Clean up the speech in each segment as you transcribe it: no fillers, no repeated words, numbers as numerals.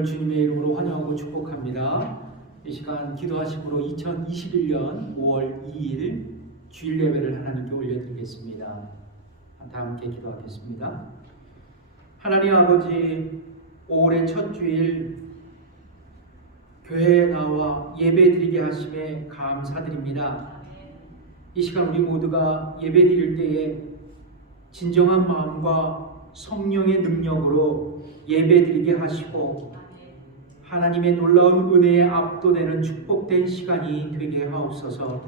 여러분을 주님의 이름으로 환영하고 축복합니다. 이 시간 기도하심으로 2021년 5월 2일 주일 예배를 하나님께 올려드리겠습니다. 다 함께 기도하겠습니다. 하나님 아버지, 5월의 첫 주일 교회에 나와 예배드리게 하심에 감사드립니다. 이 시간 우리 모두가 예배드릴 때에 진정한 마음과 성령의 능력으로 예배드리게 하시고 하나님의 놀라운 은혜에 압도되는 축복된 시간이 되게 하옵소서.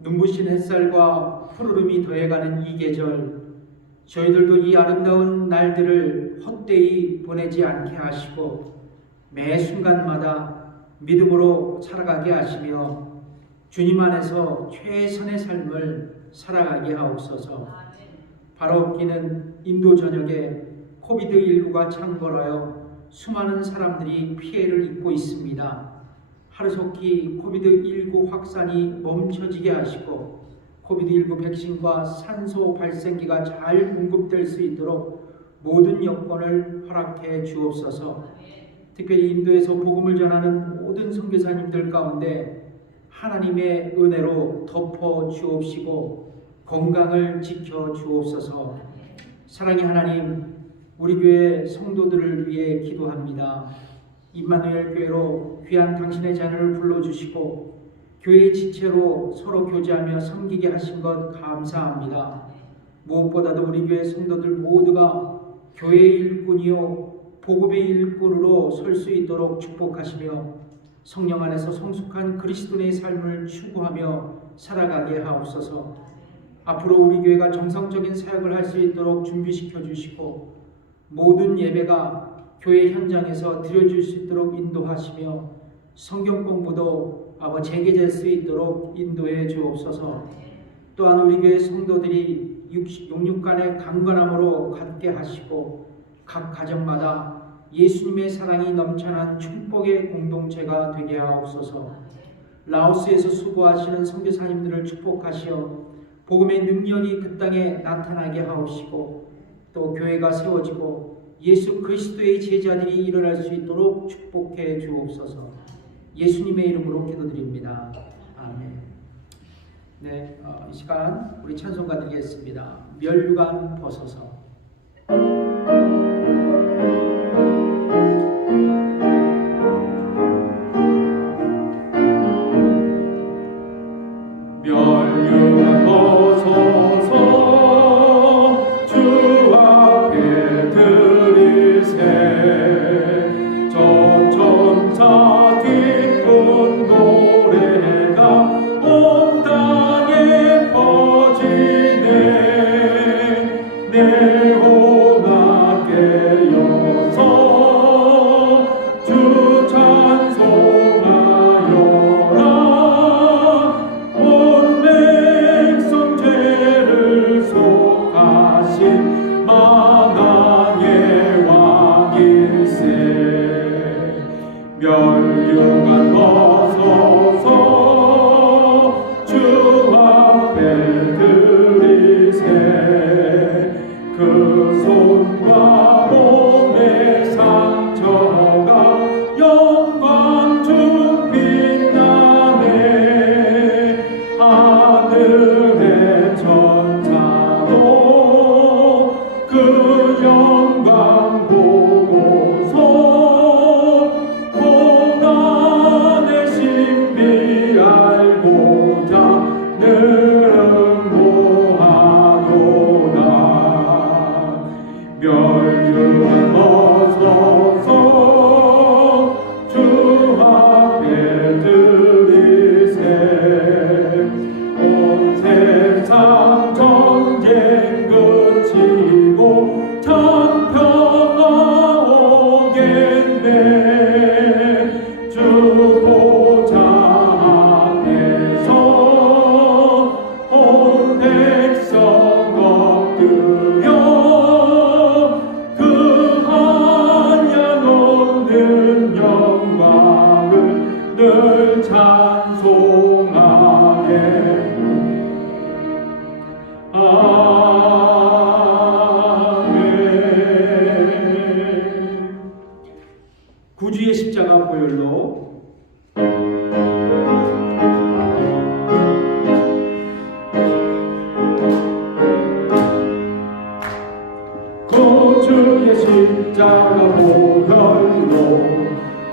눈부신 햇살과 푸르름이 더해가는 이 계절, 저희들도 이 아름다운 날들을 헛되이 보내지 않게 하시고 매 순간마다 믿음으로 살아가게 하시며 주님 안에서 최선의 삶을 살아가게 하옵소서. 바로 없기는 인도 전역에 코비드19가 창궐하여 수많은 사람들이 피해를 입고 있습니다. 하루속히 코비드19 확산이 멈춰지게 하시고 코비드19 백신과 산소 발생기가 잘 공급될 수 있도록 모든 여건을 허락해 주옵소서. 특별히 인도에서 복음을 전하는 모든 선교사님들 가운데 하나님의 은혜로 덮어 주옵시고 건강을 지켜 주옵소서. 사랑의 하나님, 우리 교회 성도들을 위해 기도합니다. 임마누엘 교회로 귀한 당신의 자녀를 불러주시고 교회의 지체로 서로 교제하며 섬기게 하신 것 감사합니다. 무엇보다도 우리 교회 성도들 모두가 교회의 일꾼이요 복음의 일꾼으로 설 수 있도록 축복하시며 성령 안에서 성숙한 그리스도인의 삶을 추구하며 살아가게 하옵소서. 앞으로 우리 교회가 정상적인 사역을 할 수 있도록 준비시켜 주시고 모든 예배가 교회 현장에서 드려질 수 있도록 인도하시며 성경 공부도 재개될 수 있도록 인도해 주옵소서. 또한 우리 교회 성도들이 육육간의 강건함으로 갖게 하시고 각 가정마다 예수님의 사랑이 넘쳐난 축복의 공동체가 되게 하옵소서. 라오스에서 수고하시는 선교사님들을 축복하시어 복음의 능력이 그 땅에 나타나게 하옵시고 또 교회가 세워지고 예수 그리스도의 제자들이 일어날 수 있도록 축복해 주옵소서. 예수님의 이름으로 기도드립니다. 아멘. 네, 이 시간 우리 찬송가 드리겠습니다. 면류관 벗어서. 면류관 벗어서 주 앞에 들이세 그 손과 몸의 상처가 영광 중 빛나네. 하늘의 천사도 그 영광 보고서 면류관 벗어서 주 앞에 들이세 온 세상 전쟁 그치고 참 평화 오겠네. 주 보좌 앞에서 온 백성 엎드려 그 한양 없는 주의 십자가 보혈로 주의 십자가 보혈로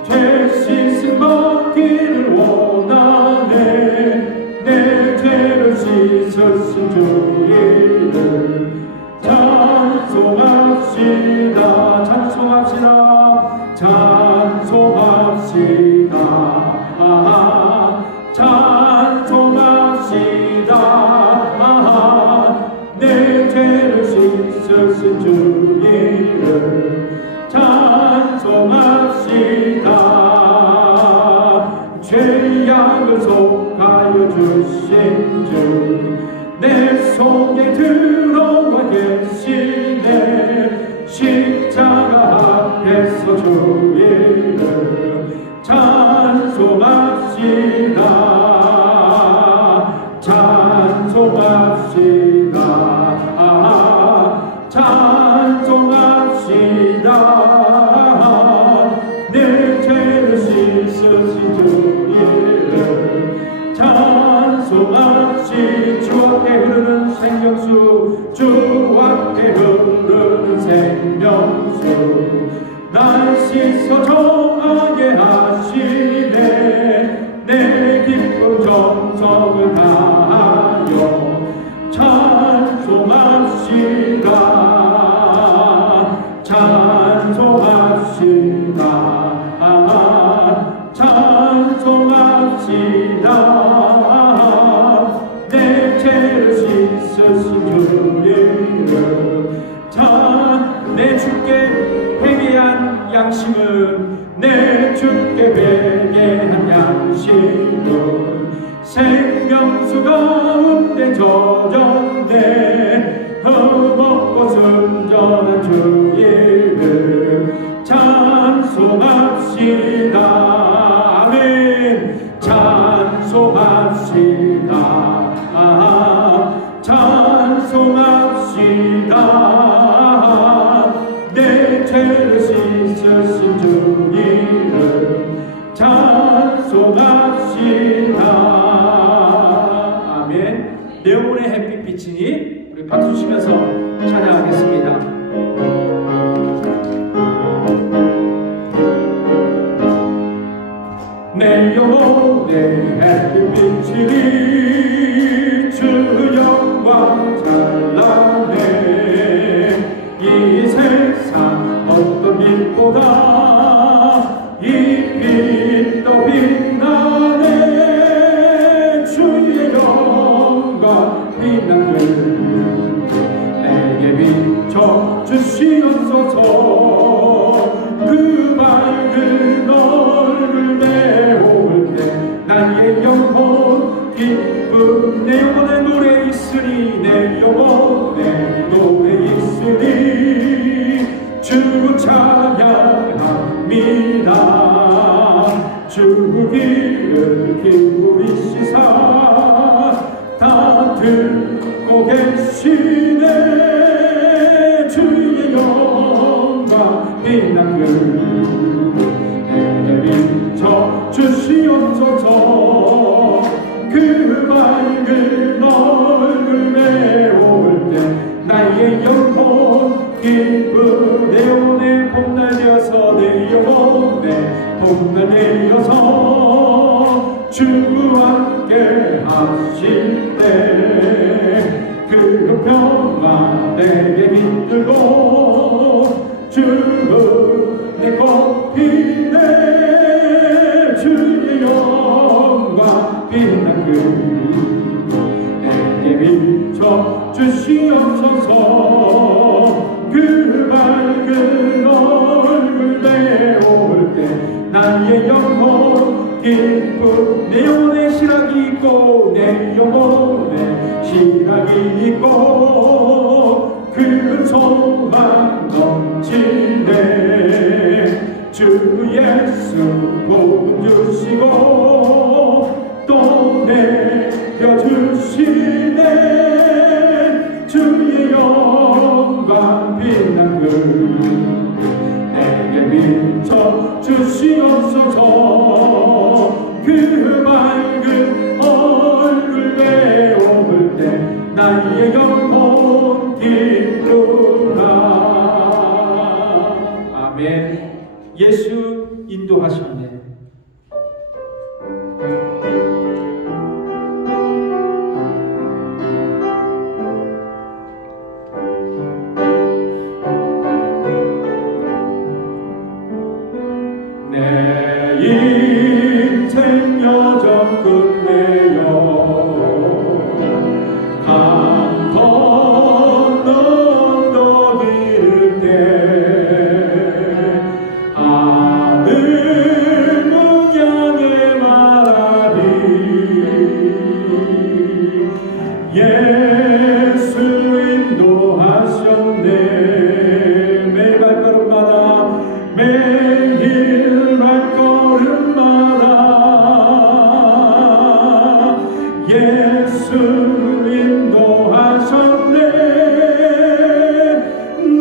죄 씻음 받기를 원하네. 내 죄를 씻으신 주 이름 찬송합시다. 찬송합시다. 찬송합시다. 찬송합시다. 내 죄를 씻으신 주 이름 찬송합시다. 죄악을 속하여 주신 주 내 속에 들어와 계시네. 십자가 앞에서 주 이름 찬송합시다. 찬송합시다. 찬송합시다. 내 죄를 씻으신 주 이름 찬송합시다. 주 앞에 흐르는 생명수, 주 앞에 흐르는 생명수, 날 씻어 정하게 하시네. 내 기쁨 정성을 다하여 찬송합시다. 찬송합시다. 찬송합시다. 내 죄를 씻으신 주 이름 내 주께 회개한 양심은 내 주께 회개한 양심은 생명수 가운데 젖었네. 흠없고 순전한 주 이름 찬송합시다. 아멘. 찬송합시다. 찬송합시다. 내 죄를 씻으신 주 이름 찬송합시다. 아멘. 내 영혼의 햇빛 비치니 우리 박수 치면서 찬양하겠습니다. 내 영혼의 햇빛 비치니 주 영광 찬란해. 이 세상 어떤 빛보다 이 빛 더 빛나네. 주의 영광 빛나는 내게 비춰 주시옵소서. 그 밝은 얼굴 내올 때 나의 영혼 기쁨. 내 영혼의 노래 있으니 내 영혼의 노래 있으니 주 찬양합니다. 주 귀를 기울이시사 다 듣고 계시네. 주의 영광 빛나는 내게 비춰 주시옵소서. 그 밝은 얼굴 내올 때 나의 영혼 기쁨. 내 영혼의 봄날 되어서 내 영혼의 봄날 되어서 주 함께 하실 때 그 평화 내게 빛들고 주 내 꽃피네. 주의 영광 빛나는 내게 비춰 주시옵소서. 그 밝은 얼굴 내올 때 나의 영혼 기쁨. 내 영혼에 시락이 있고 내 영혼에 시락이 있고 그 소망 넘치네. 주 예수 복음 주시고 또 내려주시네. 주의 영광 빛나는 내게 비춰 주시옵소서. 아멘. 예수 인도하셨네. 내 인생 여정 끝내요 강 건너 언덕 이를 때 하늘 문양에 말하리 예수 인도하셨네. 매일 발걸음마다 매일 발걸음마다 예수 인도하셨네.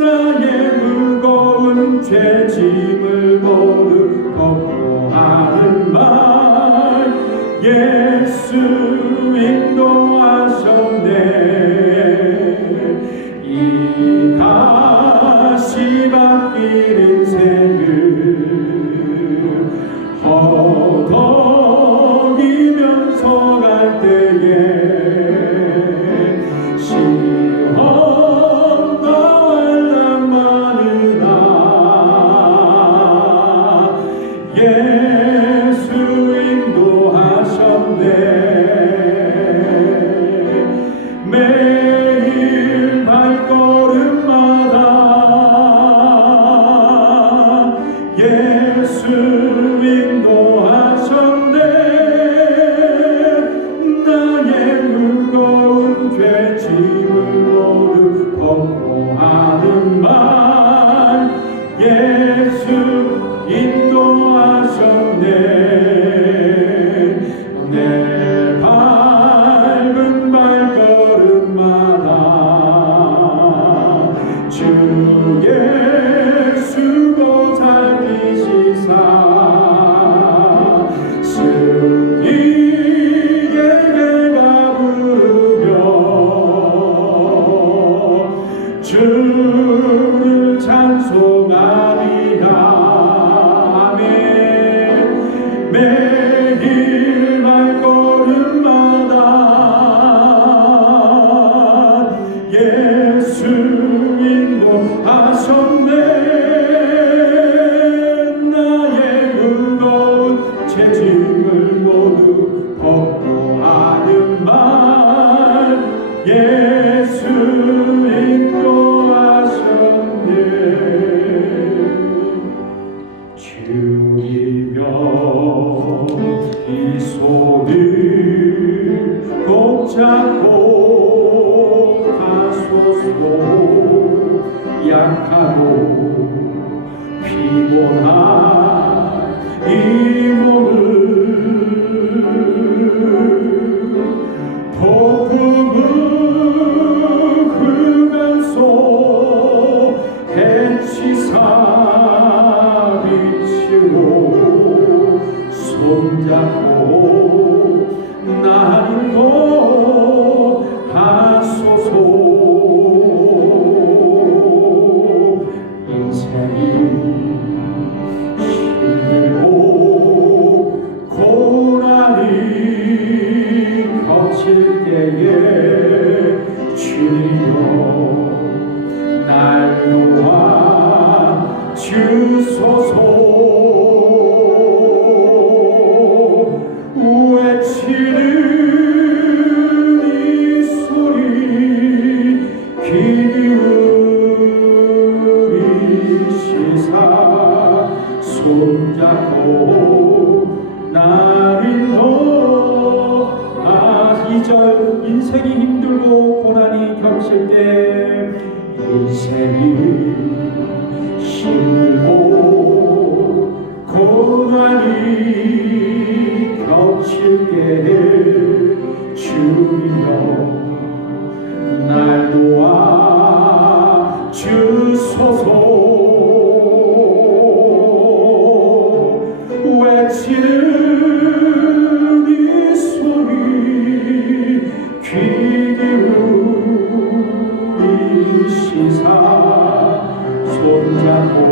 나의 무거운 죄짐을 모두 벗고 하는 말 예수 인도하셨네. 이 가시밭길 인생을 허덕이면서 갈 때에 시험 나활란 많으나 예수 인도하셨네. 매일 발걸음마다 예수 인도하셨네. 나의 무거운 죄짐을 모두 벗고 하는 말 예수 인도하셨네. 내 밟은 발걸음마다 주의 수고 살피시사 승리의 내가 부르며 주를 찬송하리라. 아멘. 매일 발걸음마다 예수 인도하셨네. 나의 무거운 죄짐을 모두 벗고 하는 말 예수 인도하셨네. 주이며 이 손을 꼭 잡고 가소서. 약하고 피곤한 이 몸을 폭풍은 흑암속 해치사 비추고 손잡고 나를 도하소서. 인생이 힘들고 고난이 겹칠 때에 주여 날 도와 주소서. 외치는 이 소리 귀 기울이시사 손잡고 나를 도와. 2절 인생이 힘들고 고난이 겹칠 때 인생이 힘들고 고난이 겹칠 때에 주여 날 도와 주소서. 외치는 이 소리 귀 기울이시사 손잡고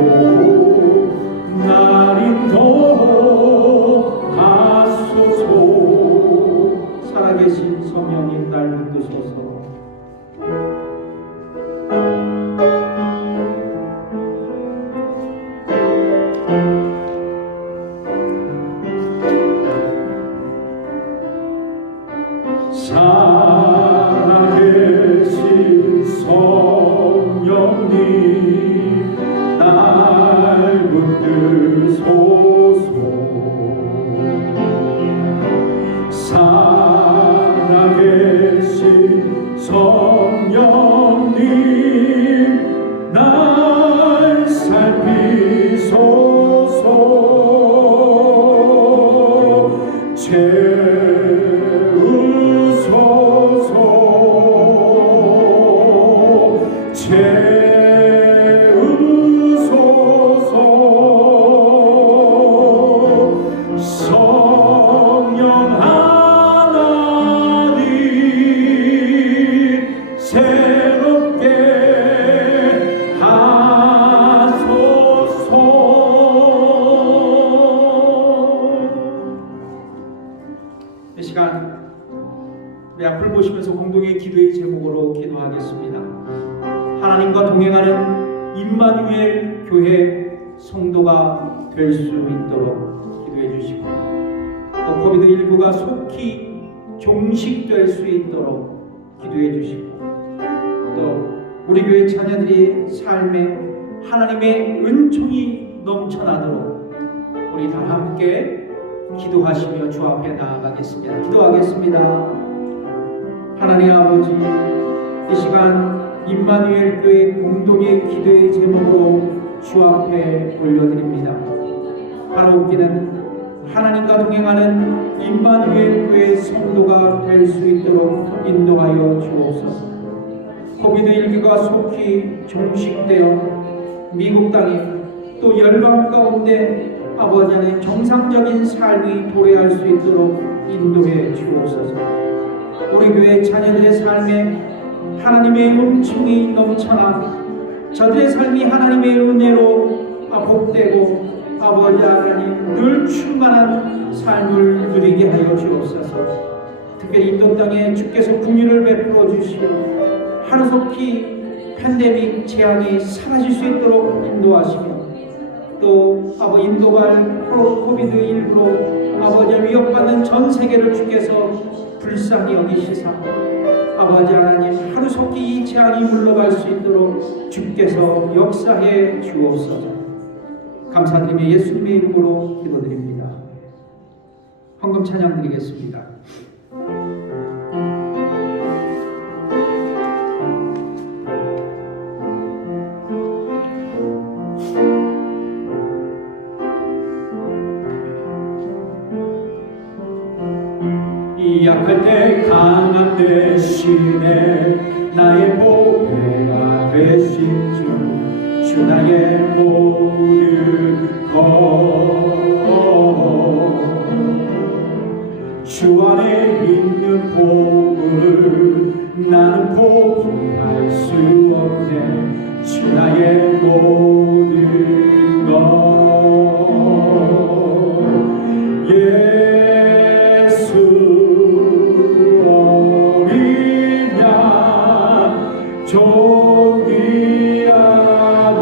날 인도하소서. 살아계신 성령님 날 붙드소서. 살아계신 성령님 날 붙드소서. 살아계신 성령님 날 살피소서. 성령 하나님 새롭게 하소서. 이 시간 우리 앞을 보시면서 공동의 기도의 제목으로 기도하겠습니다. 하나님과 동행하는 임마누엘 교회 성도가 될 수 있도록 기도해 주시고, 또 코비드19가 속히 종식될 수 있도록 기도해 주시고, 또 우리 교회 자녀들이 삶에 하나님의 은총이 넘쳐나도록 우리 다 함께 기도하시며 주 앞에 나아가겠습니다. 기도하겠습니다. 하나님 아버지, 이 시간 임마누엘 교회 공동의 기도의 제목으로 주 앞에 올려드립니다. 바로 웃기는 하나님과 동행하는 임마누엘 교회 성도가 될 수 있도록 인도하여 주옵소서. 코비드19가 속히 종식되어 미국 땅에 또 열방 가운데 아버지 안에 정상적인 삶이 도래할 수 있도록 인도해 주옵소서. 우리 교회 자녀들의 삶에 하나님의 은총이 넘쳐나 저들의 삶이 하나님의 은혜로 복되고 아버지 하나님 늘 충만한 삶을 누리게 하여 주옵소서. 특별히 인도 땅에 주께서 긍휼을 베풀어 주시고 하루속히 팬데믹 재앙이 사라질 수 있도록 인도하시며, 또 아버지 인도발 코비드19로 아버지 위협받는 전 세계를 주께서 불쌍히 여기시사 아버지 하나님 하루속히 이 재앙이 물러갈 수 있도록 주께서 역사해 주옵소서. 감사드리며 예수님의 이름으로 기도드립니다. 헌금 찬양 드리겠습니다. 이 약할 때 강함 대신에 나의 보배가 되신 주 나의 모든 것, 주 안에 있는 보물을 나는 포기할 수 없네. 주 나의 모든 것, 존귀한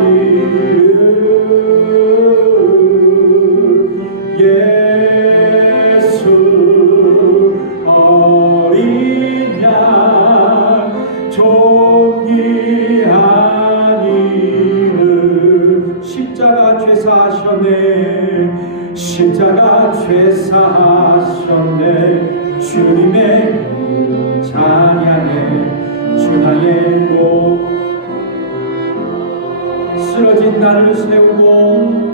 이름 예수 어린 양, 존귀한 이름. 십자가 죄사하셨네, 십자가 죄사하셨네. 주님의 이름 찬양해. 주 나의 목 쓰러진 나를 세우고,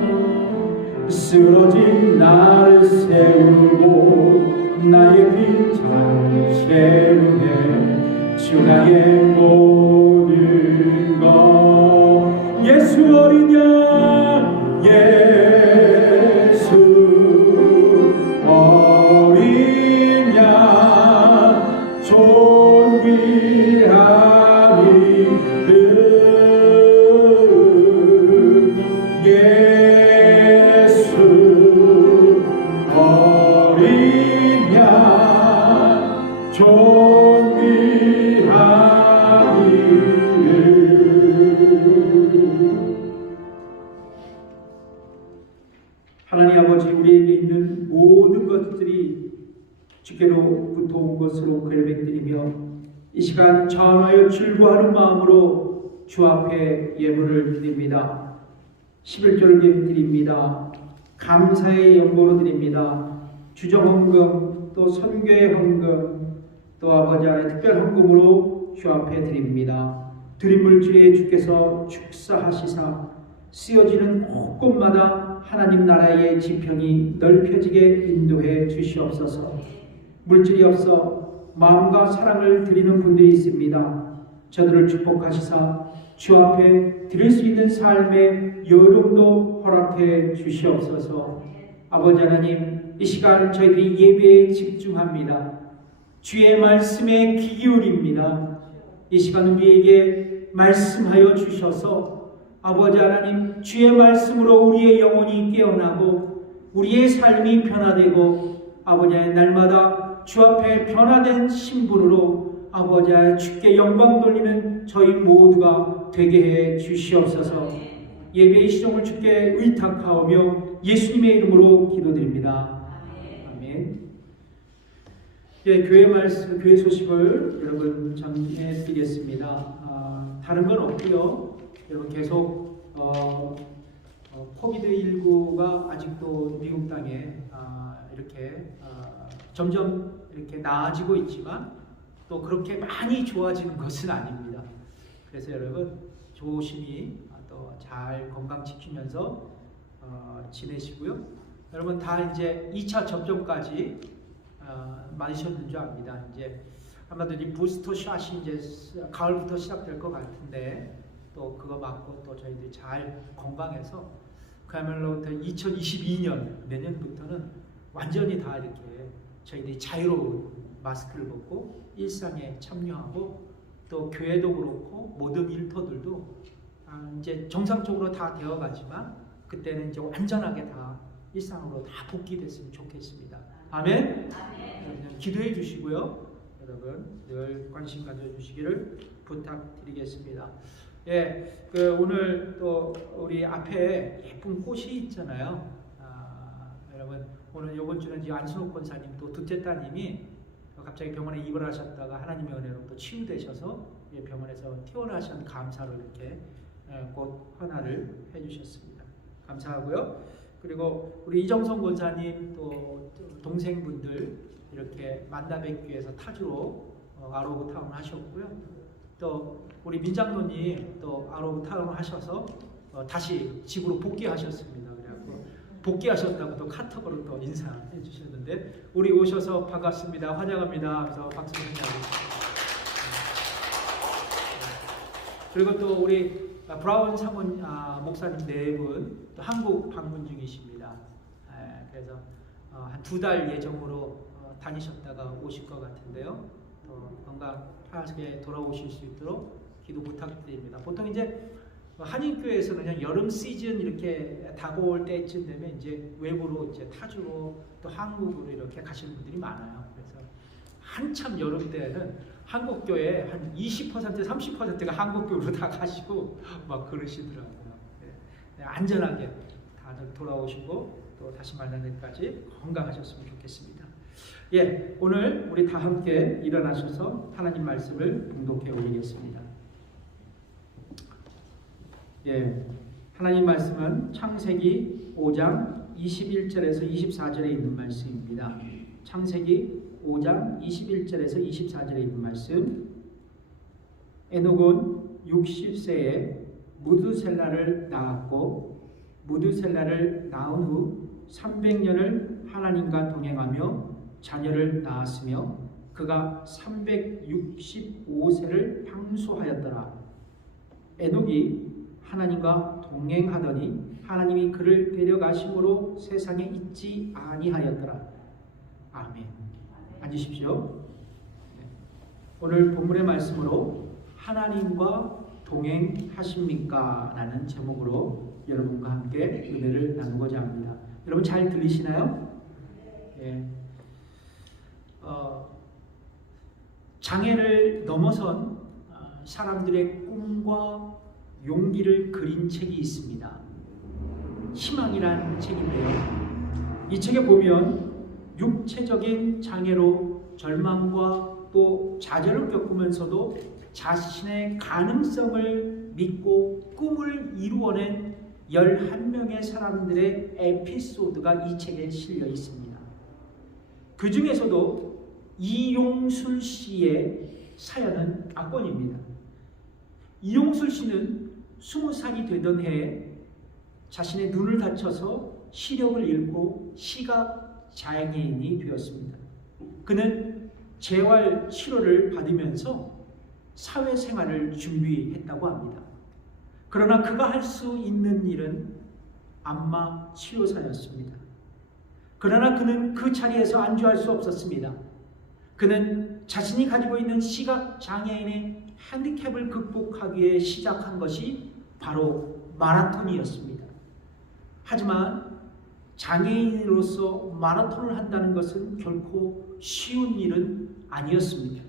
쓰러진 나를 세우고 나의 빈잔 채우네. 주 나의 모든 것, 예수 어린 양, 예수 어린 양, 존귀한 이름 예수 하나님 아버지, 우리에게 있는 모든 것들이 주께로부터 온 것으로 고백드리며 이 시간 전하여 즐거워하는 마음으로 주 앞에 예물을 드립니다. 11조를 드립니다. 감사의 연고로 드립니다. 주정헌금, 또 선교의 헌금, 또 아버지 안에 특별 헌금으로 주 앞에 드립니다. 드린 물질에 주께서 축사하시사 쓰여지는 곳곳마다 하나님 나라의 지평이 넓혀지게 인도해 주시옵소서. 물질이 없어 마음과 사랑을 드리는 분들이 있습니다. 저들을 축복하시사 주 앞에 드릴 수 있는 삶의 여름도 허락해 주시옵소서. 아버지 하나님, 이 시간 저희들이 예배에 집중합니다. 주의 말씀에 귀 기울입니다. 이 시간 우리에게 말씀하여 주셔서 아버지 하나님, 주의 말씀으로 우리의 영혼이 깨어나고 우리의 삶이 변화되고 아버지 하나님, 날마다 주 앞에 변화된 신분으로 아버지 하나님, 주께 영광 돌리는 저희 모두가 되게 해 주시옵소서. 예배의 시종을 주께 의탁하오며 예수님의 이름으로 기도드립니다. 아멘. 예, 교회 말씀, 교회 소식을 여러분 전해드리겠습니다. 다른 건 없고요. 여러분 계속 코비드19가 아직도 미국 땅에 이렇게 점점 이렇게 나아지고 있지만 또 그렇게 많이 좋아지는 것은 아닙니다. 그래서 여러분 조심히 또 잘 건강 지키면서 지내시고요. 여러분 다 이제 2차 접종까지 맞으셨는 줄 압니다. 이제 아마도 이 부스터 샷이 이제 가을부터 시작될 것 같은데 또 그거 맞고 또 저희들이 잘 건강해서 그야말로 2022년 내년부터는 완전히 다 이렇게 저희들이 자유로운 마스크를 벗고 일상에 참여하고 또 교회도 그렇고 모든 일터들도 이제 정상적으로 다 되어가지만 그때는 이제 완전하게 다 일상으로 다 복귀됐으면 좋겠습니다. 아멘. 기도해 주시고요. 여러분 늘 관심 가져주시기를 부탁드리겠습니다. 예, 오늘 또 우리 앞에 예쁜 꽃이 있잖아요. 여러분 오늘 이번 주는 이제 안순옥 권사님 또 둘째 따님이 갑자기 병원에 입원하셨다가 하나님의 은혜로 또 치유되셔서 병원에서 퇴원하신 감사로 이렇게 꽃 하나를 해주셨습니다. 감사하고요. 그리고 우리 이정성 권사님 또 동생분들 이렇게 만나 뵙기 위해서 타주로 아로브 타운 하셨고요. 또 우리 민장로님 또 아로브 타운 하셔서 다시 집으로 복귀하셨습니다. 그래갖고 복귀하셨다고 또 카톡으로 또 인사해 주셨는데 우리 오셔서 반갑습니다. 환영합니다. 그래서 박수 드리고 그리고 또 우리 브라운 사모님, 목사님 네 분 또 한국 방문 중이십니다. 그래서 한 2달 예정으로 다니셨다가 오실 것 같은데요. 건강하게 돌아오실 수 있도록 기도 부탁드립니다. 보통 이제 한인교회에서는 그냥 여름 시즌 이렇게 다가올 때쯤 되면 이제 외부로 이제 타주로 또 한국으로 이렇게 가시는 분들이 많아요. 그래서 한참 여름 때는 한국 교회 한 20% 30%가 한국 교회로 다 가시고 막 그러시더라고요. 네, 안전하게 다들 돌아오시고 또 다시 만나는 데까지 건강하셨으면 좋겠습니다. 예, 오늘 우리 다 함께 일어나셔서 하나님 말씀을 봉독해 올리겠습니다. 예, 하나님 말씀은 창세기 5장 21절에서 24절에 있는 말씀입니다. 창세기 5장 21절에서 24절에 있는 말씀. 에녹은 60세에 무드셀라를 낳았고 무드셀라를 낳은 후 300년을 하나님과 동행하며 자녀를 낳았으며 그가 365세를 방수하였더라. 에녹이 하나님과 동행하더니 하나님이 그를 데려가심으로 세상에 있지 아니하였더라. 아멘. 앉으십시오. 오늘 본문의 말씀으로 하나님과 동행하십니까? 라는 제목으로 여러분과 함께 은혜를 나누고자 합니다. 여러분 잘 들리시나요? 예. 장애를 넘어선 사람들의 꿈과 용기를 그린 책이 있습니다. 희망이란 책인데요. 이 책에 보면 육체적인 장애로 절망과 또 좌절을 겪으면서도 자신의 가능성을 믿고 꿈을 이루어낸 11명의 사람들의 에피소드가 이 책에 실려 있습니다. 그 중에서도 이용술 씨의 사연은 압권입니다. 이용술 씨는 20살이 되던 해에 자신의 눈을 다쳐서 시력을 잃고 시각 장애인이 되었습니다. 그는 재활 치료를 받으면서 사회생활을 준비했다고 합니다. 그러나 그가 할 수 있는 일은 안마 치료사였습니다. 그러나 그는 그 자리에서 안주할 수 없었습니다. 그는 자신이 가지고 있는 시각 장애인의 핸디캡을 극복하기 위해 시작한 것이 바로 마라톤이었습니다. 하지만 장애인으로서 마라톤을 한다는 것은 결코 쉬운 일은 아니었습니다.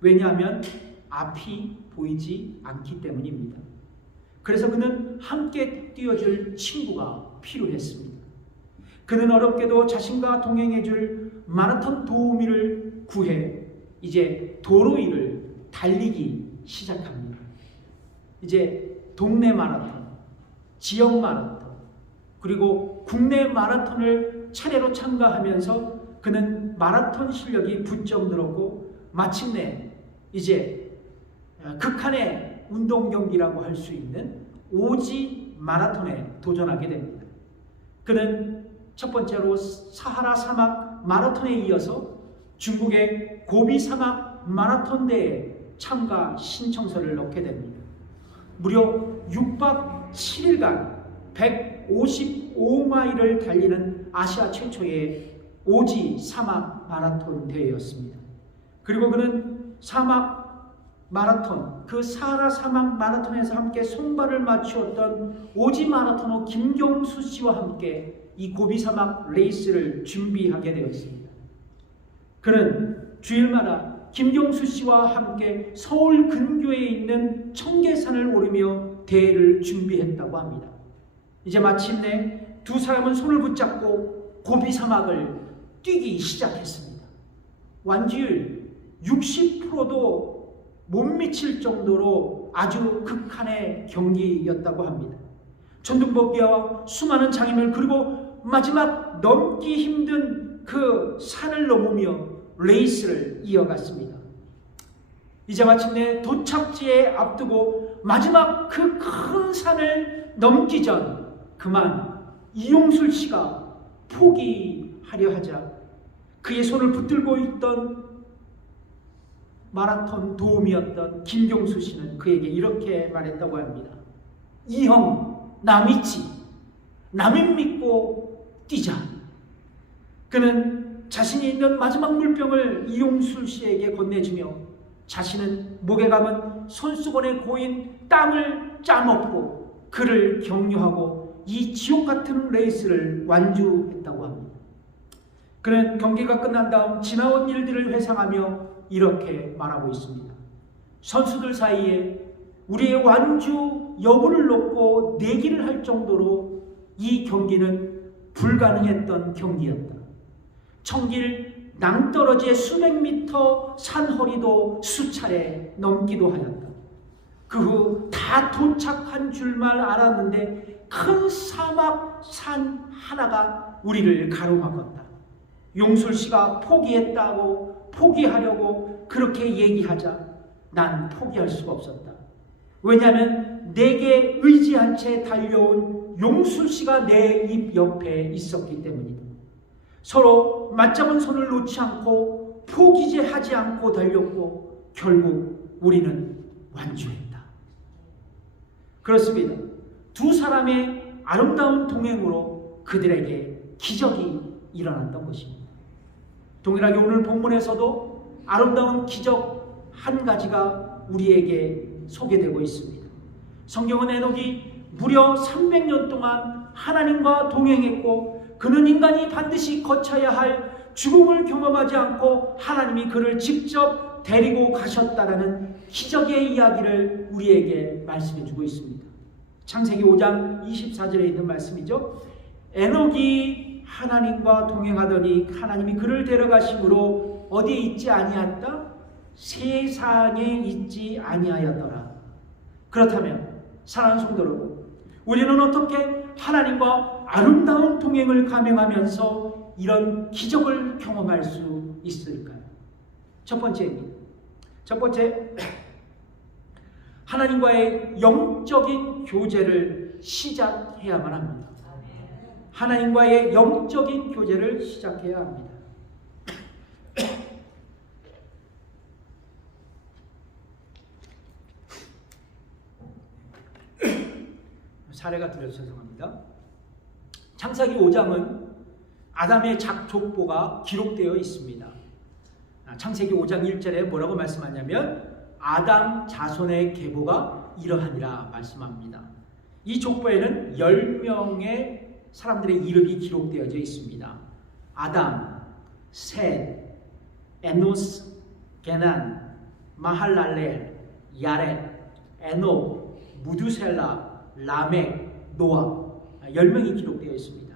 왜냐하면 앞이 보이지 않기 때문입니다. 그래서 그는 함께 뛰어줄 친구가 필요했습니다. 그는 어렵게도 자신과 동행해줄 마라톤 도우미를 구해 이제 도로 위를 달리기 시작합니다. 이제 동네 마라톤, 지역 마라톤, 그리고 국내 마라톤을 차례로 참가하면서 그는 마라톤 실력이 부쩍 늘었고 마침내 이제 극한의 운동 경기라고 할 수 있는 오지 마라톤에 도전하게 됩니다. 그는 첫 번째로 사하라 사막 마라톤에 이어서 중국의 고비 사막 마라톤 대회에 참가 신청서를 넣게 됩니다. 무려 6박 7일간 155마일을 달리는 아시아 최초의 오지 사막 마라톤 대회였습니다. 그리고 그는 사막 마라톤, 그 사하라 사막 마라톤에서 함께 손발을 맞추었던 오지 마라토너 김경수 씨와 함께 이 고비 사막 레이스를 준비하게 되었습니다. 그는 주일마다 김경수 씨와 함께 서울 근교에 있는 청계산을 오르며 대회를 준비했다고 합니다. 이제 마침내 두 사람은 손을 붙잡고 고비 사막을 뛰기 시작했습니다. 완주율 60%도 못 미칠 정도로 아주 극한의 경기였다고 합니다. 전등버기와 수많은 장애물 그리고 마지막 넘기 힘든 그 산을 넘으며 레이스를 이어갔습니다. 이제 마침내 도착지에 앞두고 마지막 그 큰 산을 넘기 전 그만 이용술 씨가 포기하려 하자 그의 손을 붙들고 있던 마라톤 도우미였던 김경수 씨는 그에게 이렇게 말했다고 합니다. 이 형, 나 믿지? 남을 믿고 뛰자. 그는 자신이 있는 마지막 물병을 이용술 씨에게 건네주며 자신은 목에 감은 손수건에 고인 땀을 짜먹고 그를 격려하고 이 지옥같은 레이스를 완주했다고 합니다. 그는 경기가 끝난 다음 지나온 일들을 회상하며 이렇게 말하고 있습니다. 선수들 사이에 우리의 완주 여부를 놓고 내기를 할 정도로 이 경기는 불가능했던 경기였다. 청길 낭떠러지의 수백 미터 산허리도 수차례 넘기도 하였다. 그 후 다 도착한 줄만 알았는데 큰 사막 산 하나가 우리를 가로막았다. 용술 씨가 포기하려고 그렇게 얘기하자 난 포기할 수가 없었다. 왜냐하면 내게 의지한 채 달려온 용술 씨가 내 입 옆에 있었기 때문이다. 서로 맞잡은 손을 놓지 않고 포기하지 않고 달렸고 결국 우리는 완주했다. 그렇습니다. 두 사람의 아름다운 동행으로 그들에게 기적이 일어났던 것입니다. 동일하게 오늘 본문에서도 아름다운 기적 한 가지가 우리에게 소개되고 있습니다. 성경은 에녹이 무려 300년 동안 하나님과 동행했고 그는 인간이 반드시 거쳐야 할 죽음을 경험하지 않고 하나님이 그를 직접 데리고 가셨다라는 기적의 이야기를 우리에게 말씀해 주고 있습니다. 창세기 5장 24절에 있는 말씀이죠. 에녹이 하나님과 동행하더니 하나님이 그를 데려가심으로 어디에 있지 아니하였다? 세상에 있지 아니하였더라. 그렇다면 사랑하는 성도 여러분, 우리는 어떻게 하나님과 아름다운 동행을 감행하면서 이런 기적을 경험할 수 있을까요? 첫 번째, 하나님과의 영적인 교제를 시작해야만 합니다. 하나님과의 영적인 교제를 시작해야 합니다. 사례가 들려서 죄송합니다. 창세기 5장은 아담의 족보가 기록되어 있습니다. 창세기 5장 1절에 뭐라고 말씀하냐면 아담 자손의 계보가 이러하니라 말씀합니다. 이 족보에는 10명의 사람들의 이름이 기록되어져 있습니다. 아담, 셋, 에노스, 게난, 마할랄렐, 야렛, 에녹, 무두셀라, 라멕, 노아 10명이 기록되어 있습니다.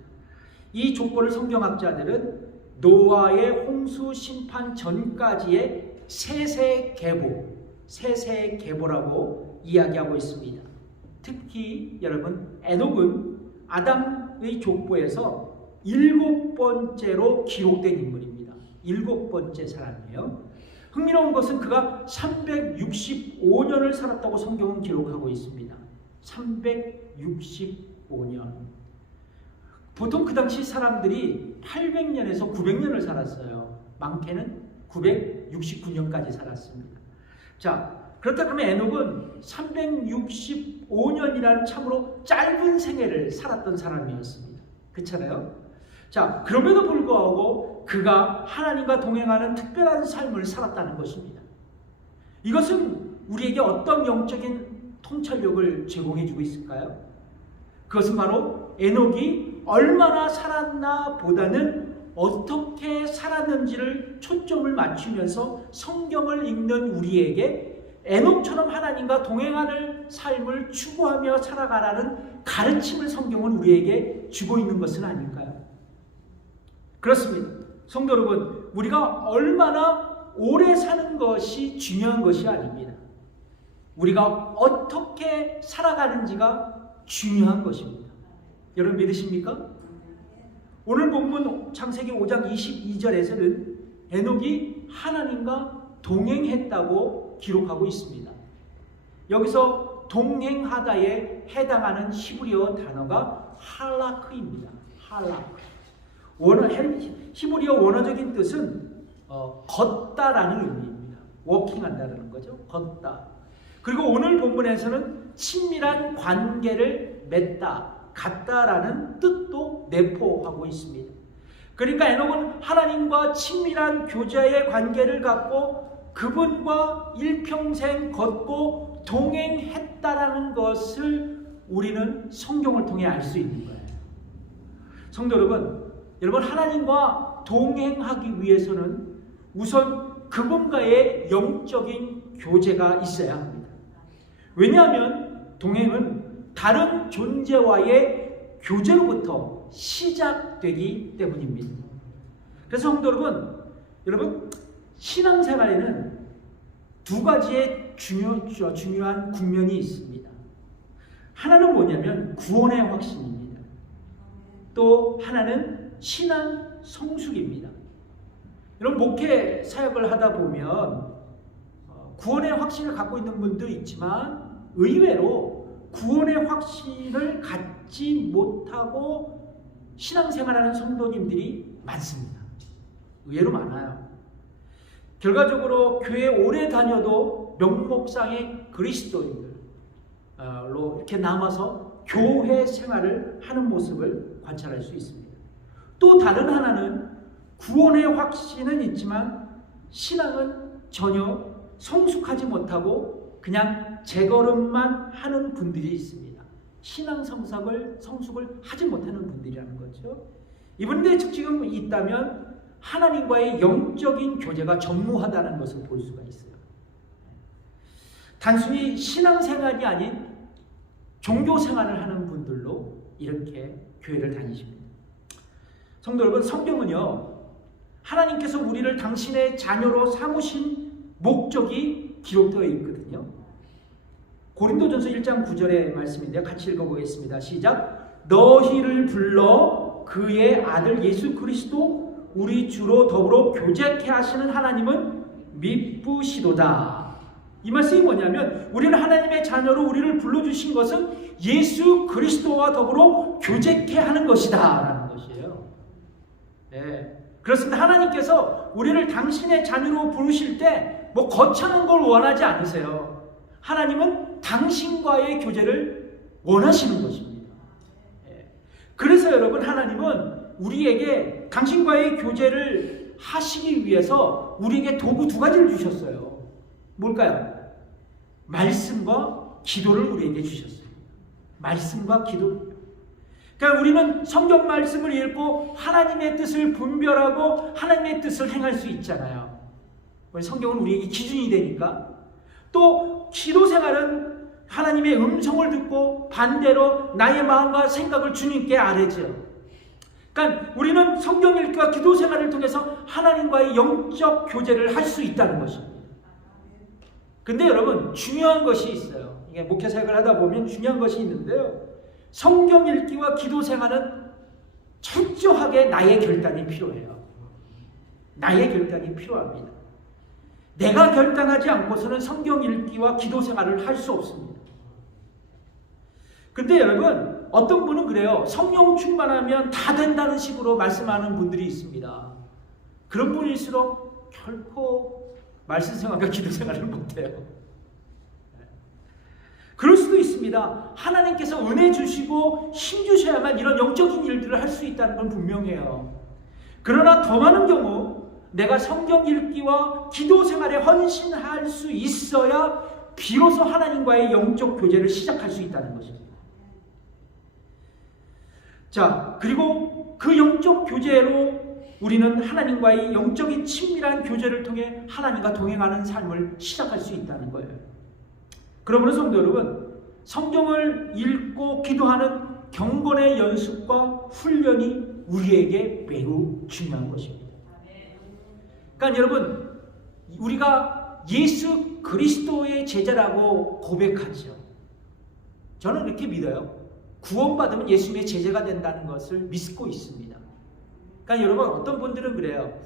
이 족보를 성경학자들은 노아의 홍수 심판 전까지의 셋의 계보라고 이야기하고 있습니다. 특히 여러분, 에녹은 아담의 족보에서 7번째로 기록된 인물입니다. 7번째 사람이에요. 흥미로운 것은 그가 365년을 살았다고 성경은 기록하고 있습니다. 365년. 보통 그 당시 사람들이 800년에서 900년을 살았어요. 많게는 969년까지 살았습니다. 자, 그렇다 그러면 에녹은 365년이라는 참으로 짧은 생애를 살았던 사람이었습니다. 그렇잖아요? 자, 그럼에도 불구하고 그가 하나님과 동행하는 특별한 삶을 살았다는 것입니다. 이것은 우리에게 어떤 영적인 통찰력을 제공해주고 있을까요? 그것은 바로 에녹이 얼마나 살았나 보다는 어떻게 살았는지를 초점을 맞추면서 성경을 읽는 우리에게 에녹처럼 하나님과 동행하는 삶을 추구하며 살아가라는 가르침을 성경은 우리에게 주고 있는 것은 아닐까요? 그렇습니다. 성도 여러분, 우리가 얼마나 오래 사는 것이 중요한 것이 아닙니다. 우리가 어떻게 살아가는지가 중요한 것입니다. 여러분 믿으십니까? 오늘 본문 창세기 5장 22절에서는 에녹이 하나님과 동행했다고 기록하고 있습니다. 여기서 동행하다에 해당하는 히브리어 단어가 할라크입니다. 할라크. 히브리어 원어적인 뜻은 걷다라는 의미입니다. 워킹한다는 거죠. 걷다. 그리고 오늘 본문에서는 친밀한 관계를 맺다, 갖다라는 뜻도 내포하고 있습니다. 그러니까 에녹은 하나님과 친밀한 교제의 관계를 갖고 그분과 일평생 걷고 동행했다라는 것을 우리는 성경을 통해 알 수 있는 거예요. 성도 여러분 하나님과 동행하기 위해서는 우선 그분과의 영적인 교제가 있어야 합니다. 왜냐하면 동행은 다른 존재와의 교제로부터 시작되기 때문입니다. 그래서 성도 여러분 신앙생활에는 두 가지의 중요한 국면이 있습니다. 하나는 뭐냐면 구원의 확신입니다. 또 하나는 신앙 성숙입니다. 여러분 목회 사역을 하다 보면 구원의 확신을 갖고 있는 분도 있지만 의외로 구원의 확신을 갖지 못하고 신앙생활하는 성도님들이 많습니다. 의외로 많아요. 결과적으로 교회 오래 다녀도 명목상의 그리스도인들로 이렇게 남아서 교회 생활을 하는 모습을 관찰할 수 있습니다. 또 다른 하나는 구원의 확신은 있지만 신앙은 전혀 성숙하지 못하고 그냥 제걸음만 하는 분들이 있습니다. 신앙 성숙을 하지 못하는 분들이라는 거죠. 이분들의 지금 있다면 하나님과의 영적인 교제가 전무하다는 것을 볼 수가 있어요. 단순히 신앙생활이 아닌 종교 생활을 하는 분들로 이렇게 교회를 다니십니다. 성도 여러분, 성경은요, 하나님께서 우리를 당신의 자녀로 삼으신 목적이 기록되어 있거든요. 고린도전서 1장 9절의 말씀인데요. 같이 읽어보겠습니다. 시작. 너희를 불러 그의 아들 예수 그리스도 우리 주로 더불어 교제케 하시는 하나님은 미쁘시도다. 이 말씀이 뭐냐면 우리는 하나님의 자녀로 우리를 불러주신 것은 예수 그리스도와 더불어 교제케 하는 것이다 라는 것이에요. 네, 그렇습니다. 하나님께서 우리를 당신의 자녀로 부르실 때 뭐 거창한 걸 원하지 않으세요. 하나님은 당신과의 교제를 원하시는 것입니다. 네, 그래서 여러분, 하나님은 우리에게 당신과의 교제를 하시기 위해서 우리에게 도구 두 가지를 주셨어요. 뭘까요? 말씀과 기도를 우리에게 주셨어요. 말씀과 기도. 그러니까 우리는 성경 말씀을 읽고 하나님의 뜻을 분별하고 하나님의 뜻을 행할 수 있잖아요. 성경은 우리에게 기준이 되니까. 또 기도 생활은 하나님의 음성을 듣고 반대로 나의 마음과 생각을 주님께 아뢰죠. 그러니까 우리는 성경 읽기와 기도 생활을 통해서 하나님과의 영적 교제를 할 수 있다는 것입니다. 근데 여러분, 중요한 것이 있어요. 이게 목회 사역을 하다 보면 중요한 것이 있는데요. 성경 읽기와 기도 생활은 철저하게 나의 결단이 필요해요. 나의 결단이 필요합니다. 내가 결단하지 않고서는 성경 읽기와 기도 생활을 할 수 없습니다. 근데 여러분, 어떤 분은 그래요. 성령 충만하면 다 된다는 식으로 말씀하는 분들이 있습니다. 그런 분일수록 결코 말씀 생활과 기도 생활을 못해요. 그럴 수도 있습니다. 하나님께서 은혜 주시고 힘 주셔야만 이런 영적인 일들을 할 수 있다는 건 분명해요. 그러나 더 많은 경우 내가 성경 읽기와 기도 생활에 헌신할 수 있어야 비로소 하나님과의 영적 교제를 시작할 수 있다는 것입니다. 자, 그리고 그 영적 교제로 우리는 하나님과의 영적인 친밀한 교제를 통해 하나님과 동행하는 삶을 시작할 수 있다는 거예요. 그러므로 성도 여러분, 성경을 읽고 기도하는 경건의 연습과 훈련이 우리에게 매우 중요한 것입니다. 그러니까 여러분, 우리가 예수 그리스도의 제자라고 고백하죠. 저는 이렇게 믿어요. 구원받으면 예수님의 제자가 된다는 것을 믿고 있습니다. 그러니까 여러분, 어떤 분들은 그래요.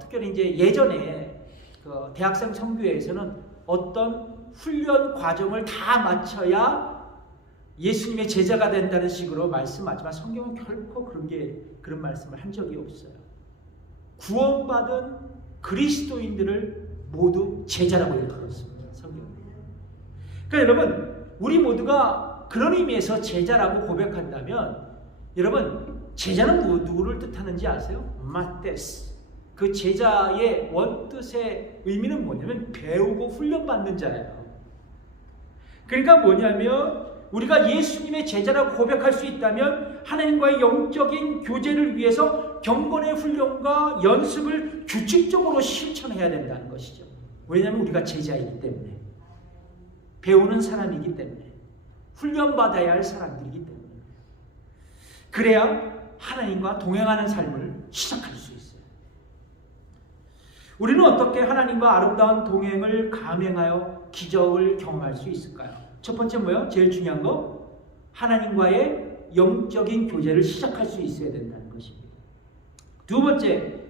특별히 이제 예전에 그 대학생 선교회에서는 어떤 훈련 과정을 다 마쳐야 예수님의 제자가 된다는 식으로 말씀하지만 성경은 결코 그런 말씀을 한 적이 없어요. 구원받은 그리스도인들을 모두 제자라고 일컬었습니다. 성경은. 그러니까 여러분, 우리 모두가 그런 의미에서 제자라고 고백한다면, 여러분, 제자는 누구를 뜻하는지 아세요? 마테스. 그 제자의 원뜻의 의미는 뭐냐면 배우고 훈련받는 자예요. 그러니까 뭐냐면 우리가 예수님의 제자라고 고백할 수 있다면 하나님과의 영적인 교제를 위해서 경건의 훈련과 연습을 규칙적으로 실천해야 된다는 것이죠. 왜냐하면 우리가 제자이기 때문에, 배우는 사람이기 때문에, 훈련받아야 할 사람들이기 때문에, 그래야 하나님과 동행하는 삶을 시작할 수 있어요. 우리는 어떻게 하나님과 아름다운 동행을 감행하여 기적을 경험할 수 있을까요? 첫 번째 뭐예요? 제일 중요한 거, 하나님과의 영적인 교제를 시작할 수 있어야 된다는 것입니다. 두 번째,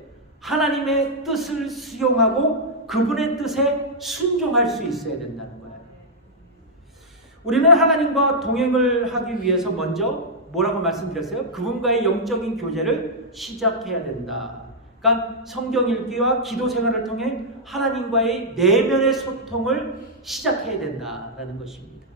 하나님의 뜻을 수용하고 그분의 뜻에 순종할 수 있어야 된다는 거예요. 우리는 하나님과 동행을 하기 위해서 먼저 뭐라고 말씀드렸어요? 그분과의 영적인 교제를 시작해야 된다. 그러니까 성경 읽기와 기도 생활을 통해 하나님과의 내면의 소통을 시작해야 된다라는 것입니다.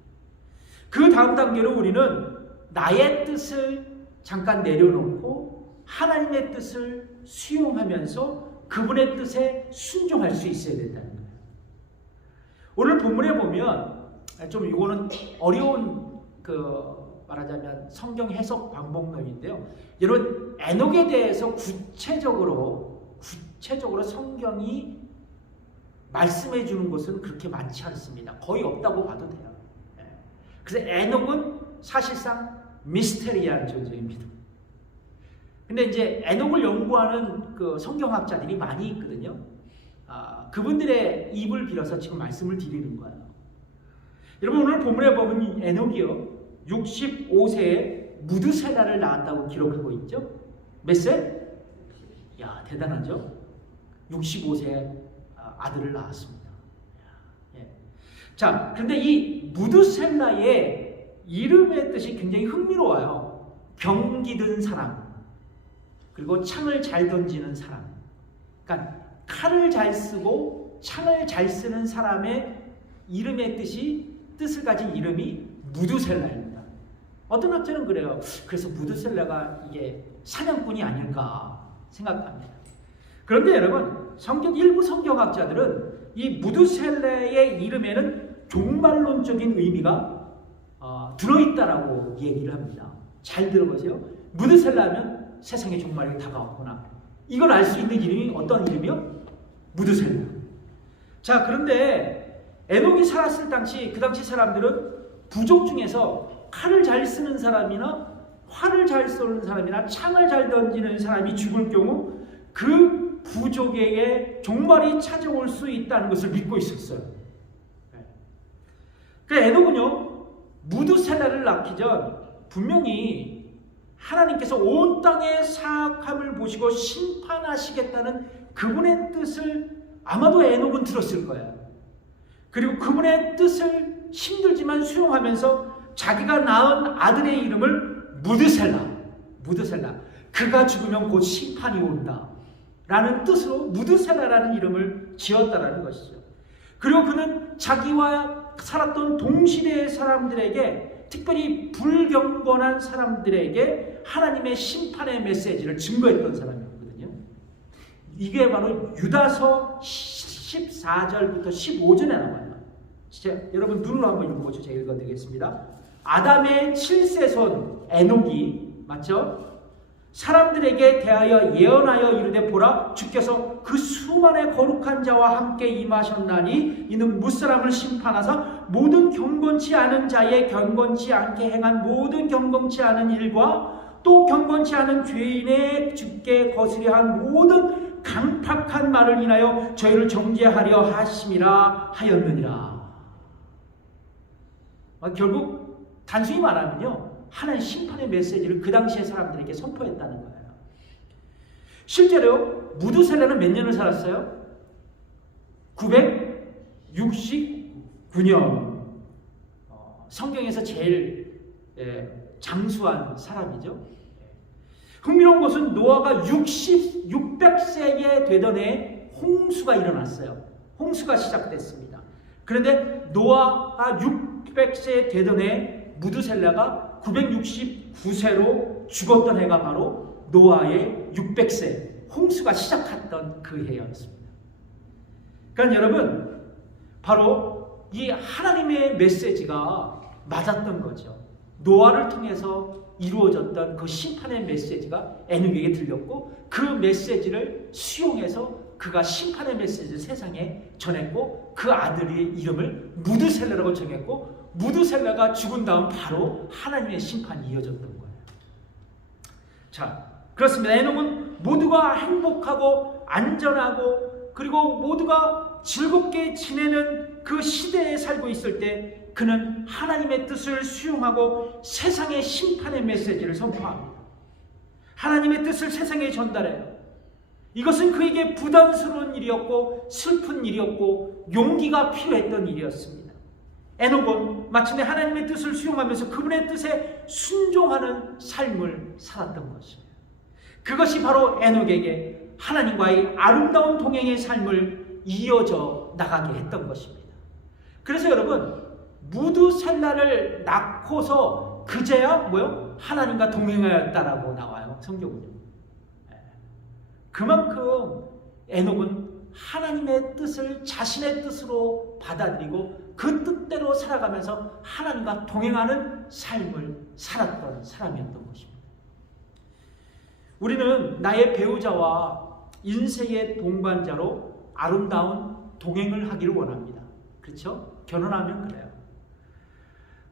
그 다음 단계로 우리는 나의 뜻을 잠깐 내려놓고 하나님의 뜻을 수용하면서 그분의 뜻에 순종할 수 있어야 된다는 거예요. 오늘 본문에 보면 좀 이거는 어려운 말하자면 성경 해석 방법론인데요. 여러분, 에녹에 대해서 구체적으로 성경이 말씀해 주는 것은 그렇게 많지 않습니다. 거의 없다고 봐도 돼요. 그래서 에녹은 사실상 미스테리한 존재입니다. 근데 이제 에녹을 연구하는 그 성경학자들이 많이 있거든요. 그분들의 입을 빌어서 지금 말씀을 드리는 거예요. 여러분, 오늘 본문에 보면 이 에녹이요 65세에 무드셀라를 낳았다고 기록하고 있죠. 몇 세? 야, 대단하죠. 65세에 아들을 낳았습니다. 예. 자, 그런데 이 무드셀라의 이름의 뜻이 굉장히 흥미로워요. 병기든 사람, 그리고 창을 잘 던지는 사람. 그러니까 칼을 잘 쓰고 창을 잘 쓰는 사람의 이름의 뜻을 가진 이름이 무드셀라입니다. 어떤 학자는 그래요. 그래서 무드셀라가 이게 사냥꾼이 아닐까 생각합니다. 그런데 여러분, 일부 성경학자들은 이 무드셀라의 이름에는 종말론적인 의미가 들어있다라고 얘기를 합니다. 잘 들어보세요. 무드셀라면 세상의 종말이 다가왔구나. 이걸 알 수 있는 이름이 어떤 이름이요? 무드셀라. 자, 그런데 에녹이 살았을 당시, 그 당시 사람들은 부족 중에서 칼을 잘 쓰는 사람이나 활을 잘 쏘는 사람이나 창을 잘 던지는 사람이 죽을 경우 그 부족에게 종말이 찾아올 수 있다는 것을 믿고 있었어요. 그래서 에녹은요, 무드셀라를 낳기 전 분명히 하나님께서 온 땅의 사악함을 보시고 심판하시겠다는 그분의 뜻을 아마도 에녹은 들었을 거예요. 그리고 그분의 뜻을 힘들지만 수용하면서 자기가 낳은 아들의 이름을 무드셀라, 그가 죽으면 곧 심판이 온다 라는 뜻으로 무드셀라라는 이름을 지었다라는 것이죠. 그리고 그는 자기와 살았던 동시대의 사람들에게, 특별히 불경건한 사람들에게 하나님의 심판의 메시지를 증거했던 사람이었거든요. 이게 바로 유다서 14절부터 15절에 나와요. 진짜 여러분 눈으로 한번 읽어보죠. 제가 읽어드리겠습니다. 아담의 7세손 에녹이, 맞죠? 사람들에게 대하여 예언하여 이르되 보라, 주께서 그 수많은 거룩한 자와 함께 임하셨나니 이는 무사람을 심판하사 모든 경건치 않은 자의 경건치 않게 행한 모든 경건치 않은 일과 또 경건치 않은 죄인의 주께 거스려 한 모든 강팍한 말을 인하여 저희를 정죄하려 하심이라 하였느니라. 결국 단순히 말하면요, 하나님 심판의 메시지를 그 당시의 사람들에게 선포했다는 거예요. 실제로 무드셀라는 몇 년을 살았어요? 969년. 성경에서 제일 장수한 사람이죠. 흥미로운 것은 노아가 600세에 되던 해에 홍수가 일어났어요. 홍수가 시작됐습니다. 그런데 노아가 600세 되던 해에 무드셀라가 969세로 죽었던 해가 바로 노아의 600세 홍수가 시작했던 그 해였습니다. 그러니까 여러분, 바로 이 하나님의 메시지가 맞았던 거죠. 노아를 통해서 이루어졌던 그 심판의 메시지가 에녹에게 들렸고, 그 메시지를 수용해서 그가 심판의 메시지를 세상에 전했고, 그 아들의 이름을 무드셀라라고 정했고, 무드셀라가 죽은 다음 바로 하나님의 심판이 이어졌던 거예요. 자, 그렇습니다. 에녹은 모두가 행복하고 안전하고 그리고 모두가 즐겁게 지내는 그 시대에 살고 있을 때 그는 하나님의 뜻을 수용하고 세상의 심판의 메시지를 선포합니다. 하나님의 뜻을 세상에 전달해요. 이것은 그에게 부담스러운 일이었고 슬픈 일이었고 용기가 필요했던 일이었습니다. 에녹은 마침내 하나님의 뜻을 수용하면서 그분의 뜻에 순종하는 삶을 살았던 것입니다. 그것이 바로 에녹에게 하나님과의 아름다운 동행의 삶을 이어져 나가게 했던 것입니다. 그래서 여러분, 무드셀라를 낳고서 그제야 하나님과 동행하였다라고 나와요. 성경은요. 그만큼 에녹은 하나님의 뜻을 자신의 뜻으로 받아들이고 그 뜻대로 살아가면서 하나님과 동행하는 삶을 살았던 사람이었던 것입니다. 우리는 나의 배우자와 인생의 동반자로 아름다운 동행을 하기를 원합니다. 그렇죠? 결혼하면 그래요.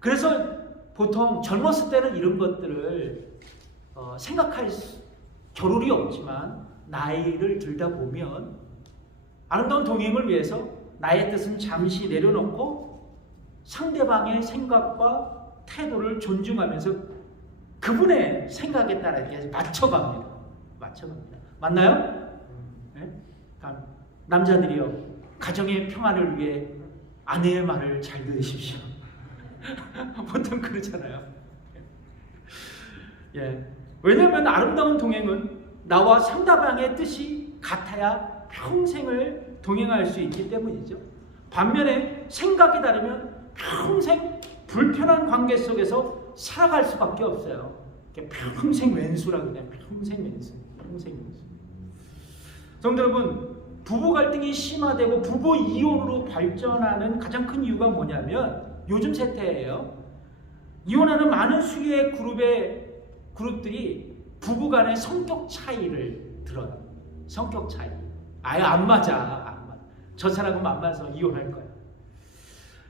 그래서 보통 젊었을 때는 이런 것들을 생각할 겨를이 없지만 나이를 들다 보면 아름다운 동행을 위해서 나의 뜻은 잠시 내려놓고 상대방의 생각과 태도를 존중하면서 그분의 생각에 따라 이렇게 맞춰갑니다. 맞나요? 네? 남자들이요, 가정의 평안을 위해 아내의 말을 잘 들으십시오. 보통 그러잖아요. 예. 왜냐하면 아름다운 동행은 나와 상대방의 뜻이 같아야 평생을 동행할 수 있기 때문이죠. 반면에 생각이 다르면 평생 불편한 관계 속에서 살아갈 수밖에 없어요. 평생 왼수라고 그래요. 평생 왼수. 성도 여러분, 부부 갈등이 심화되고 부부 이혼으로 발전하는 가장 큰 이유가 뭐냐면 요즘 세태예요. 이혼하는 많은 수의 그룹들이 부부 간의 성격 차이를 들어요. 성격 차이. 아예 안 맞아. 저 사람은 안 맞아서 이혼할 거야.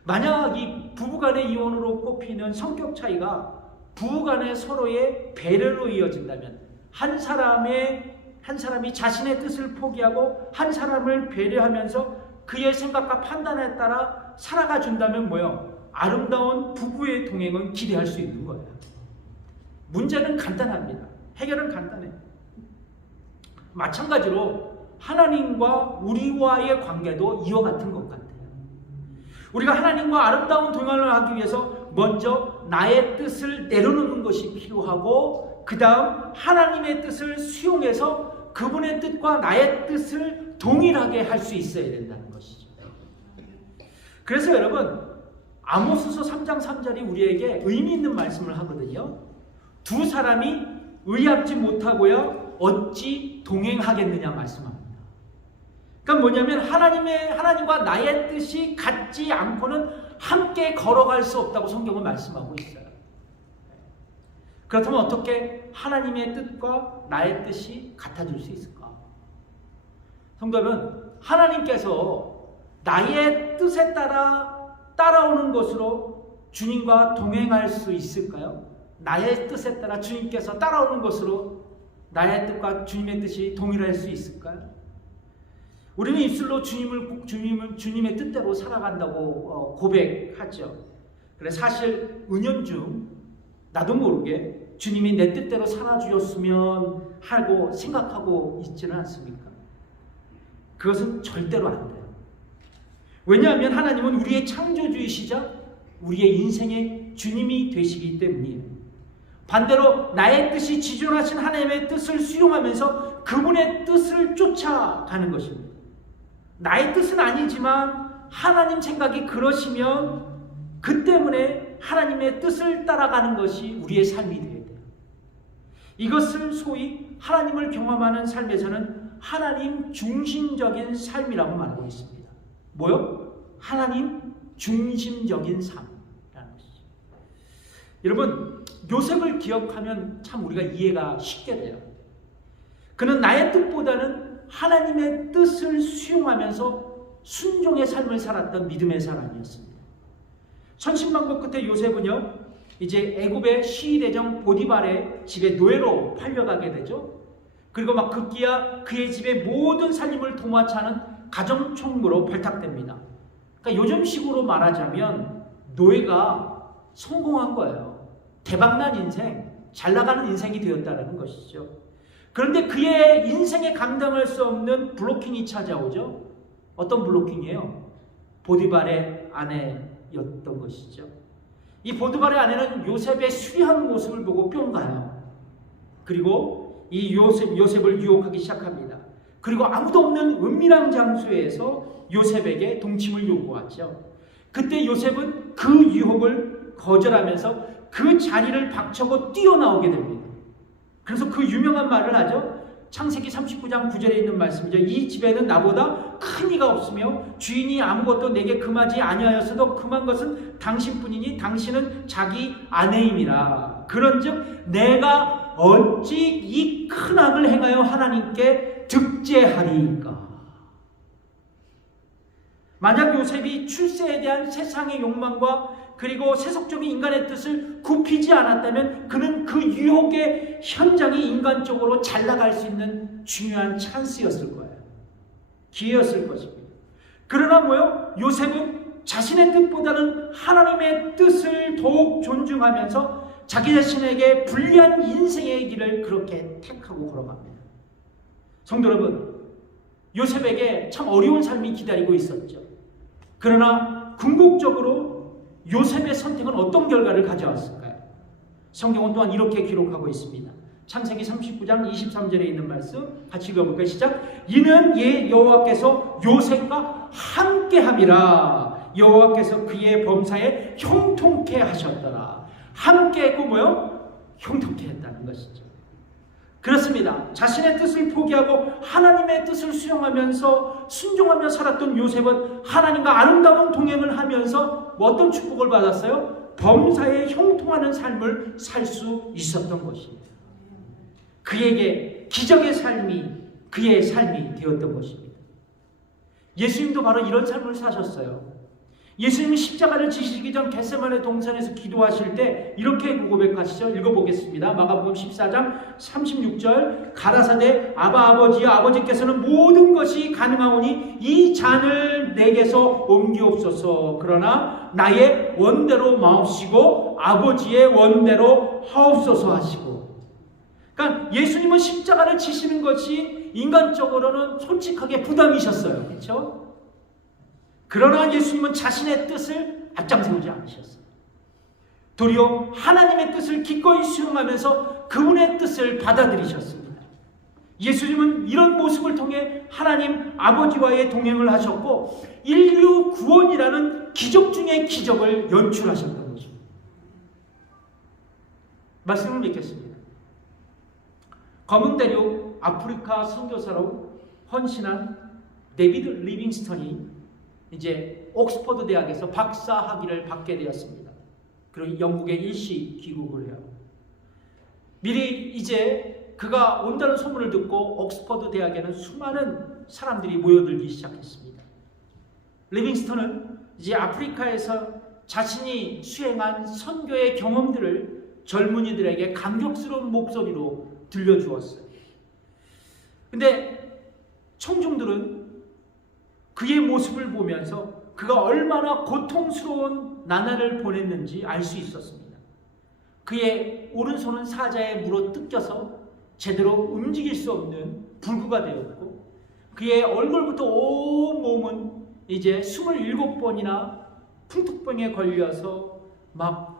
만약 이 부부 간의 이혼으로 꼽히는 성격 차이가 부부 간의 서로의 배려로 이어진다면 한 사람이 자신의 뜻을 포기하고 한 사람을 배려하면서 그의 생각과 판단에 따라 살아가 준다면 뭐요? 아름다운 부부의 동행은 기대할 수 있는 거예요. 문제는 간단합니다. 해결은 간단해요. 마찬가지로 하나님과 우리와의 관계도 이와 같은 것 같아요. 우리가 하나님과 아름다운 동행을 하기 위해서 먼저 나의 뜻을 내려놓는 것이 필요하고 그 다음 하나님의 뜻을 수용해서 그분의 뜻과 나의 뜻을 동일하게 할 수 있어야 된다는 것이죠. 그래서 여러분, 아모스서 3장 3절이 우리에게 의미 있는 말씀을 하거든요. 두 사람이 의합지 못하고야 어찌 동행하겠느냐 말씀합니다. 그러니까 뭐냐면 하나님과 나의 뜻이 같지 않고는 함께 걸어갈 수 없다고 성경은 말씀하고 있어요. 그렇다면 어떻게 하나님의 뜻과 나의 뜻이 같아질 수 있을까? 성도 여러분, 하나님께서 나의 뜻에 따라오는 것으로 주님과 동행할 수 있을까요? 나의 뜻에 따라 주님께서 따라오는 것으로 나의 뜻과 주님의 뜻이 동일할 수 있을까요? 우리는 입술로 주님의 뜻대로 살아간다고 고백하죠. 그래, 사실 은연중 나도 모르게 주님이 내 뜻대로 살아주셨으면 하고 생각하고 있지는 않습니까? 그것은 절대로 안 돼요. 왜냐하면 하나님은 우리의 창조주이시자 우리의 인생의 주님이 되시기 때문이에요. 반대로 나의 뜻이 지존하신 하나님의 뜻을 수용하면서 그분의 뜻을 쫓아가는 것입니다. 나의 뜻은 아니지만 하나님 생각이 그러시면 그 때문에 하나님의 뜻을 따라가는 것이 우리의 삶이 되어야 돼요. 이것을 소위 하나님을 경험하는 삶에서는 하나님 중심적인 삶이라고 말하고 있습니다. 뭐요? 하나님 중심적인 삶이라는 것이죠. 여러분, 요셉을 기억하면 참 우리가 이해가 쉽게 돼요. 그는 나의 뜻보다는 하나님의 뜻을 수용하면서 순종의 삶을 살았던 믿음의 사람이었습니다. 천신만고 끝에 요셉은요, 이제 애굽의 시대장 보디발의 집에 노예로 팔려가게 되죠. 그리고 막 급기야 그의 집의 모든 살림을 도맡아 하는 가정총무로 발탁됩니다. 그러니까 요즘식으로 말하자면 노예가 성공한 거예요. 대박난 인생, 잘 나가는 인생이 되었다는 것이죠. 그런데 그의 인생에 감당할 수 없는 블로킹이 찾아오죠. 어떤 블로킹이에요? 보디발의 아내였던 것이죠. 이 보디발의 아내는 요셉의 수려한 모습을 보고 뿅 가요. 그리고 이 요셉을 유혹하기 시작합니다. 그리고 아무도 없는 은밀한 장소에서 요셉에게 동침을 요구하죠. 그때 요셉은 그 유혹을 거절하면서 그 자리를 박차고 뛰어나오게 됩니다. 그래서 그 유명한 말을 하죠. 창세기 39장 9절에 있는 말씀이죠. 이 집에는 나보다 큰 이가 없으며 주인이 아무것도 내게 금하지 아니하였어도 금한 것은 당신뿐이니 당신은 자기 아내임이라. 그런즉 내가 어찌 이 큰 악을 행하여 하나님께 득죄하리이까. 만약 요셉이 출세에 대한 세상의 욕망과 그리고 세속적인 인간의 뜻을 굽히지 않았다면 그는 그 유혹의 현장에 인간적으로 잘 나갈 수 있는 중요한 찬스였을 거예요. 기회였을 것입니다. 그러나 뭐요? 요셉은 자신의 뜻보다는 하나님의 뜻을 더욱 존중하면서 자기 자신에게 불리한 인생의 길을 그렇게 택하고 걸어갑니다. 성도 여러분, 요셉에게 참 어려운 삶이 기다리고 있었죠. 그러나 궁극적으로 요셉의 선택은 어떤 결과를 가져왔을까요? 성경은 또한 이렇게 기록하고 있습니다. 창세기 39장 23절에 있는 말씀 같이 읽어볼까요? 시작. 이는 여호와께서 요셉과 함께함이라. 여호와께서 그의 범사에 형통케 하셨더라. 함께했고 뭐요? 형통케 했다는 것이죠. 그렇습니다. 자신의 뜻을 포기하고 하나님의 뜻을 수용하면서 순종하며 살았던 요셉은 하나님과 아름다운 동행을 하면서 어떤 축복을 받았어요? 범사에 형통하는 삶을 살 수 있었던 것입니다. 그에게 기적의 삶이 그의 삶이 되었던 것입니다. 예수님도 바로 이런 삶을 사셨어요. 예수님이 십자가를 지시기 전 겟세마네 동산에서 기도하실 때 이렇게 고백하시죠. 읽어보겠습니다. 마가복음 14장 36절. 가라사대 아버지여 아버지께서는 모든 것이 가능하오니 이 잔을 내게서 옮기옵소서. 그러나 나의 원대로 마옵시고 아버지의 원대로 하옵소서 하시고. 그러니까 예수님은 십자가를 지시는 것이 인간적으로는 솔직하게 부담이셨어요. 그렇죠? 그러나 예수님은 자신의 뜻을 앞장세우지 않으셨어요. 도리어 하나님의 뜻을 기꺼이 수용하면서 그분의 뜻을 받아들이셨습니다. 예수님은 이런 모습을 통해 하나님 아버지와의 동행을 하셨고 인류 구원이라는 기적 중의 기적을 연출하셨던 것입니다. 말씀을 믿겠습니다. 검은 대륙 아프리카 선교사로 헌신한 데비드 리빙스턴이 이제 옥스퍼드 대학에서 박사 학위를 받게 되었습니다. 그리고 영국에 일시 귀국을 해요. 미리 이제 그가 온다는 소문을 듣고 옥스퍼드 대학에는 수많은 사람들이 모여들기 시작했습니다. 리빙스턴은 이제 아프리카에서 자신이 수행한 선교의 경험들을 젊은이들에게 감격스러운 목소리로 들려주었어요. 근데 청중들은 그의 모습을 보면서 그가 얼마나 고통스러운 나날을 보냈는지 알 수 있었습니다. 그의 오른손은 사자에 물어 뜯겨서 제대로 움직일 수 없는 불구가 되었고 그의 얼굴부터 온 몸은 이제 27번이나 풍토병에 걸려서 막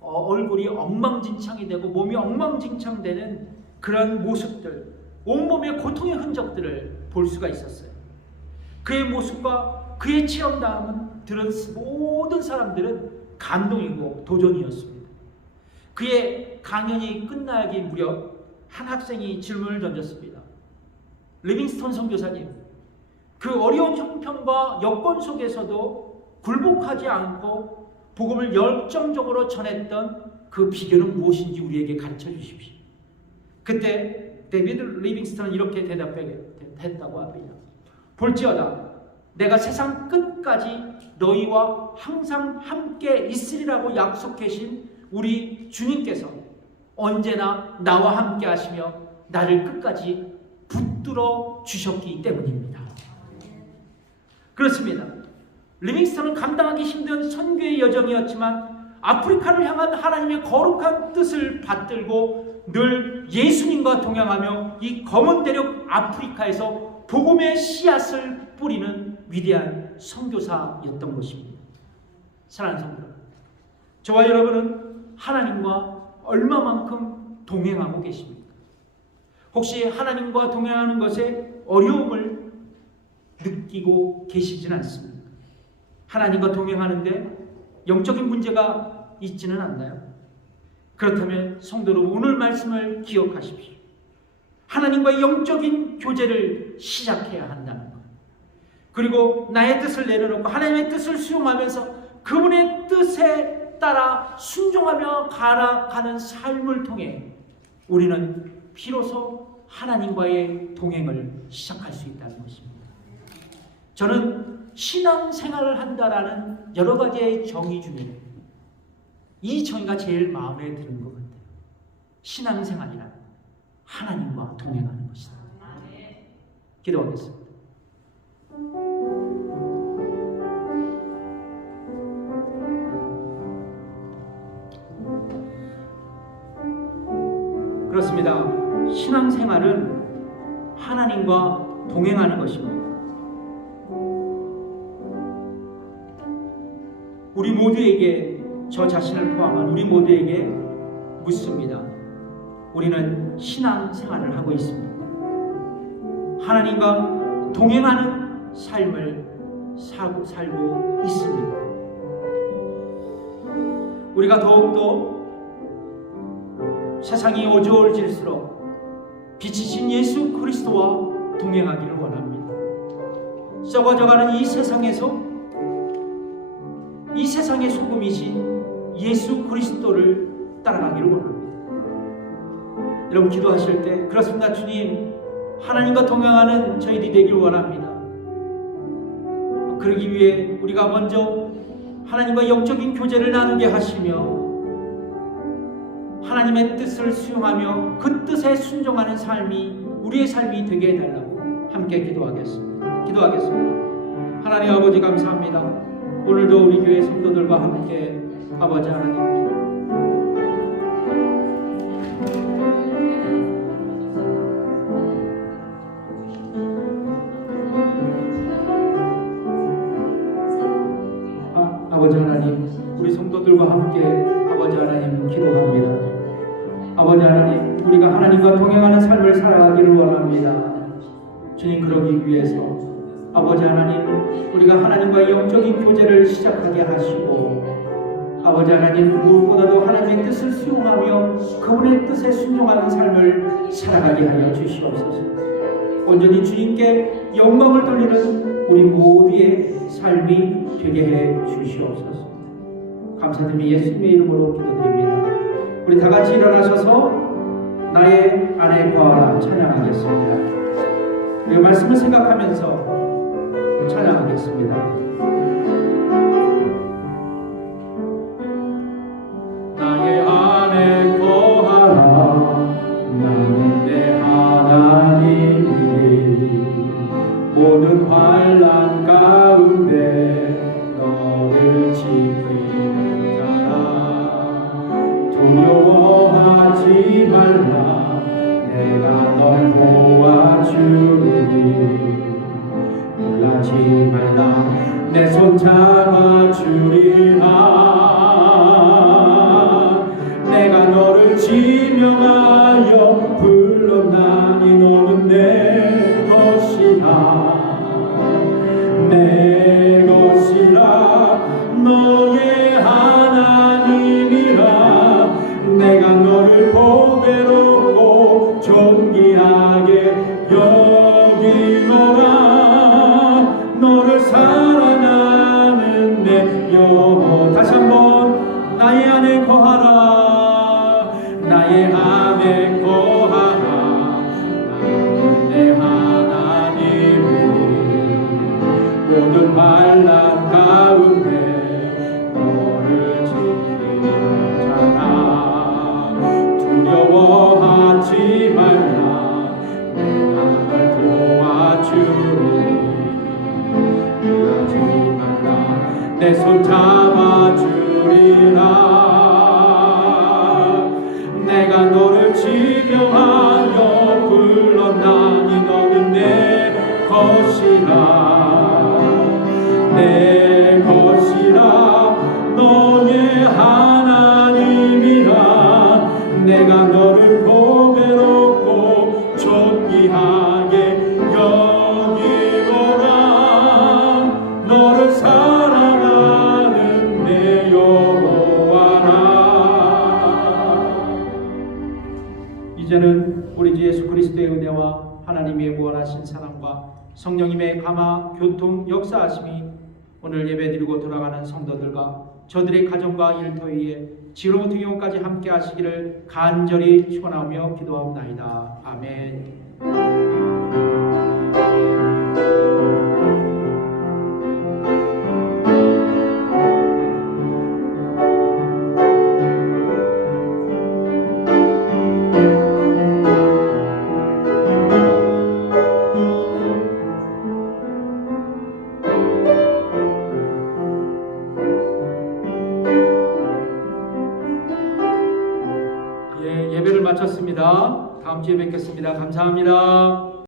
얼굴이 엉망진창이 되고 몸이 엉망진창되는 그런 모습들, 온몸의 고통의 흔적들을 볼 수가 있었어요. 그의 모습과 그의 체험담은 들은 모든 사람들은 감동이고 도전이었습니다. 그의 강연이 끝나기 무렵 한 학생이 질문을 던졌습니다. 리빙스턴 선교사님, 그 어려운 형편과 여건 속에서도 굴복하지 않고 복음을 열정적으로 전했던 그 비결은 무엇인지 우리에게 가르쳐 주십시오. 그때 데비드 리빙스턴은 이렇게 대답했다고 합니다. 볼지어다 내가 세상 끝까지 너희와 항상 함께 있으리라고 약속하신 우리 주님께서 언제나 나와 함께 하시며 나를 끝까지 붙들어 주셨기 때문입니다. 그렇습니다. 리빙스턴은 감당하기 힘든 선교의 여정이었지만 아프리카를 향한 하나님의 거룩한 뜻을 받들고 늘 예수님과 동행하며 이 검은 대륙 아프리카에서 복음의 씨앗을 뿌리는 위대한 선교사였던 것입니다. 사랑하는 성도, 저와 여러분은 하나님과 얼마만큼 동행하고 계십니까? 혹시 하나님과 동행하는 것에 어려움을 느끼고 계시지는 않습니까? 하나님과 동행하는데 영적인 문제가 있지는 않나요? 그렇다면 성도 여러분, 오늘 말씀을 기억하십시오. 하나님과의 영적인 교제를 시작해야 한다는 것. 그리고 나의 뜻을 내려놓고 하나님의 뜻을 수용하면서 그분의 뜻에 따라 순종하며 가는 삶을 통해 우리는 비로소 하나님과의 동행을 시작할 수 있다는 것입니다. 저는 신앙생활을 한다라는 여러 가지의 정의 중에 이 정의가 제일 마음에 드는 것 같아요. 신앙생활이란 하나님과 동행하는 것이다. 기도하겠습니다. 그렇습니다. 신앙생활은 하나님과 동행하는 것입니다. 우리 모두에게, 저 자신을 포함한 우리 모두에게 묻습니다. 우리는 신앙생활을 하고 있습니다. 하나님과 동행하는 삶을 살고 있습니다. 우리가 더욱더 세상이 어두워질수록 빛이신 예수 그리스도와 동행하기를 원합니다. 썩어져가는 이 세상에서 이 세상의 소금이신 예수 그리스도를 따라가기를 원합니다. 여러분 기도하실 때 그렇습니다. 주님, 하나님과 동행하는 저희들이 되길 원합니다. 그러기 위해 우리가 먼저 하나님과 영적인 교제를 나누게 하시며 하나님의 뜻을 수용하며 그 뜻에 순종하는 삶이 우리의 삶이 되게 해달라고 함께 기도하겠습니다. 하나님 아버지 감사합니다. 오늘도 우리 교회 성도들과 함께 아버지 하나님 아버지 하나님, 우리 성도들과 함께 아버지 하나님 기도합니다. 아버지 하나님, 우리가 하나님과 동행하는 삶을 살아가기를 원합니다. 주님, 그러기 위해서 아버지 하나님, 우리가 하나님과 영적인 교제를 시작하게 하시고 아버지 하나님, 무엇보다도 하나님의 뜻을 수용하며 그분의 뜻에 순종하는 삶을 살아가게 하여 주시옵소서. 온전히 주님께 영광을 돌리는 우리 모두의 삶이 되게 해 주시옵소서. 감사드리며 예수님의 이름으로 기도드립니다. 우리 다 같이 일어나셔서 나의 안에 거하라 찬양하겠습니다. 이 말씀을 생각하면서 찬양하겠습니다. 나의 안에 거하라 나는 내 하나님이 모든 환난 가운데 너를 지키는 자라. 두려워하지 말라 내가 널 도와주리니. 놀라지 말라 내 손 잡아주리라. 내가 너를 지명하여 불렀나니 너는 내 것이라. 내 것이라 너의 하나님이라. 내가 너를 보배롭고 존귀하게 여기노라. 너를 사랑하는 내 영혼. 다시 한번 나의 안에 거하라. 나의 안에 거하라. 나는 내 하나님 모든 환난 가운데 너를 지키는 자라. 두려워하지 말라 내가 널 도와주리. 놀라지 말라 내 손 잡아주리라. 내가 너를 지명하여 불렀나니 너는 내 것이라. 내 것이라 너의 하나님이라. 내가 너를 보배롭고 존귀하게 여기노라. 너를 사랑하는 내 여호와라. 이제는 우리 주 예수 그리스도의 은혜와 하나님의 무한하신 사랑과 성령님의 감화 교통 역사하심이 오늘 예배드리고 돌아가는 성도들과 저들의 가정과 일터위에 지금부터 영원까지 함께 하시기를 간절히 축원하며 기도하옵나이다. 아멘. 다음 주에 뵙겠습니다. 감사합니다.